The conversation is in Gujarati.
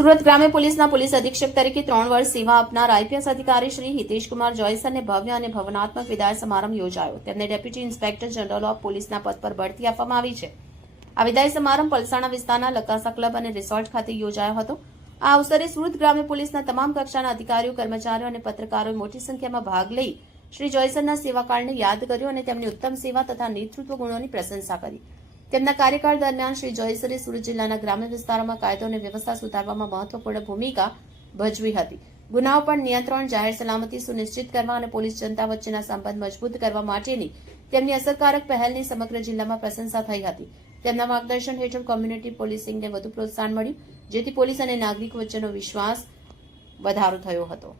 સુરત ગ્રામ્ય પોલીસના પોલીસ અધિક્ષક તરીકે 3 વર્ષ સેવા આપનાર આઈપીએસ અધિકારી શ્રી હિતેશકુમાર જોયસરને ભવ્ય અને ભવનાત્મક વિદાય સમારંભ યોજાયો. તેમને ડેપ્યુટી ઇન્સ્પેક્ટર જનરલ ઓફ પોલીસના પદ પર બઢતી આપવામાં આવી છે. આ વિદાય સમારંભ પલસાણા વિસ્તારના લકાસા ક્લબ અને રિસોર્ટ ખાતે યોજાયો હતો. આ અવસરે સુરત ગ્રામ્ય પોલીસના તમામ કક્ષાના અધિકારીઓ, કર્મચારીઓ અને પત્રકારોએ મોટી સંખ્યામાં ભાગ લઈ શ્રી જોયસરના સેવાકાળને યાદ કર્યો અને તેમની ઉત્તમ સેવા તથા નેતૃત્વ ગુણોની પ્રશંસા કરી. તેમના કાર્યકાળ દરમિયાન શ્રી જોયસરે સુરત જિલ્લાના ગ્રામ્ય વિસ્તારોમાં કાયદો અને વ્યવસ્થા સુધારવામાં મહત્વપૂર્ણ ભૂમિકા ભજવી હતી. ગુનાઓ પર નિયંત્રણ, જાહેર સલામતી સુનિશ્ચિત કરવા અને પોલીસ જનતા વચ્ચેના સંબંધ મજબૂત કરવા માટેની તેમની અસરકારક પહેલની સમગ્ર જિલ્લામાં પ્રશંસા થઈ હતી. તેમના માર્ગદર્શન હેઠળ કોમ્યુનિટી પોલીસિંગને વધુ પ્રોત્સાહન મળ્યું, જેથી પોલીસ અને નાગરિકો વચ્ચેનો વિશ્વાસ વધારો થયો હતો.